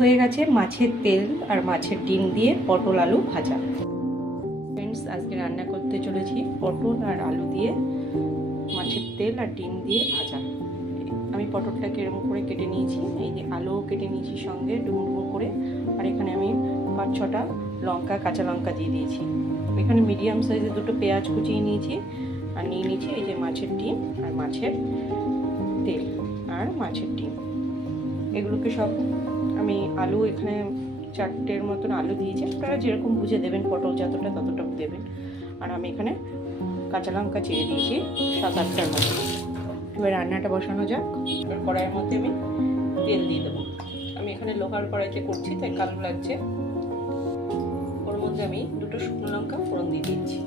হয়ে গেছে মাছের তেল আর মাছের ডিম দিয়ে পটল আলু ভাজা। ফ্রেন্ডস, আজকে রান্না করতে চলেছি পটল আর আলু দিয়ে মাছের তেল আর ডিম দিয়ে ভাজা। আমি পটলটাকে এরকম করে কেটে নিয়েছি, এই যে আলুও কেটে নিয়েছি সঙ্গে ডুমো ডুমো করে। আর এখানে আমি 5-6টা লঙ্কা, কাঁচা লঙ্কা দিয়ে দিয়েছি। এখানে মিডিয়াম সাইজের 2টো পেঁয়াজ কুচিয়ে নিয়েছি আর নিয়ে নিয়েছি এই যে মাছের ডিম আর মাছের তেল আর মাছের ডিম। এগুলোকে সব আমি আলু এখানে 4টের মতন আলু দিয়েছি, আপনারা যেরকম বুঝে দেবেন, পটল যতটা ততটা দেবেন। আর আমি এখানে কাঁচা লঙ্কা চিড়ে দিয়েছি 7-8টার মতো। এবার রান্নাটা বসানো যাক। এবার কড়াইয়ের মধ্যে আমি তেল দিয়ে দেবো। আমি এখানে লোহার কড়াইতে করছি তাই কালো লাগছে। ওর মধ্যে আমি 2টো শুকনো লঙ্কা ফোড়ন দিয়ে দিচ্ছি,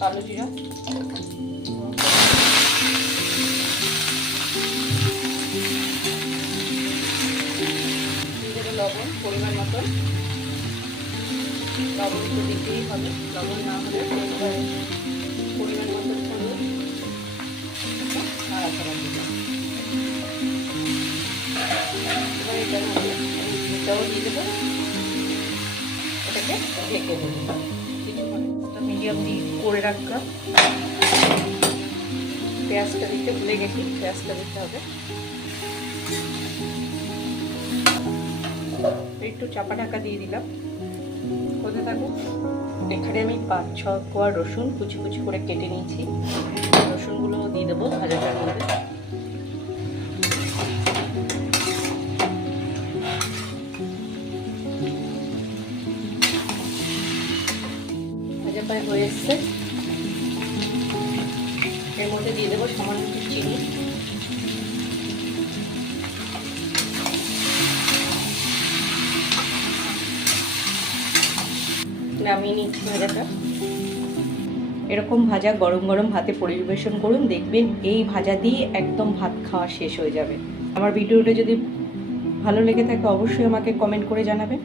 কালো জিরা, লবণ পরিমাণ মতন। লবণ তো দিতেই হবে, লবণ না হলে পরিমাণ মতন হলুদ আর আচার দিলাম। এবার এটার মধ্যে দুধটাও দিয়ে দেবো, এটাকে ঢেকে দেবো কিছুক্ষণ। মিডিয়াম দিয়ে করে রাখলাম। পেঁয়াজটা দিতে ভুলে গেছি, পেঁয়াজটা দিতে হবে। একটু চাপা ঢাকা দিয়ে দিলাম, হতে থাকুক। এখানে আমি 5-6 কোয়া রসুন কুচি কুচি করে কেটে নিয়েছি, রসুনগুলো দিয়ে দেবো ভাজাটার মধ্যে। ভাজা প্রায় হয়ে এসছে, এর মধ্যে দিয়ে দেবো সামান্য চিনি। নামিয়ে নিচ্ছি ভাজাটা। এরকম ভাজা গরম গরম ভাতে পরিবেশন করুন, দেখবেন এই ভাজা দিয়ে একদম ভাত খাওয়া শেষ হয়ে যাবে। আমার ভিডিওটা যদি ভালো লেগে থাকে অবশ্যই আমাকে কমেন্ট করে জানাবেন।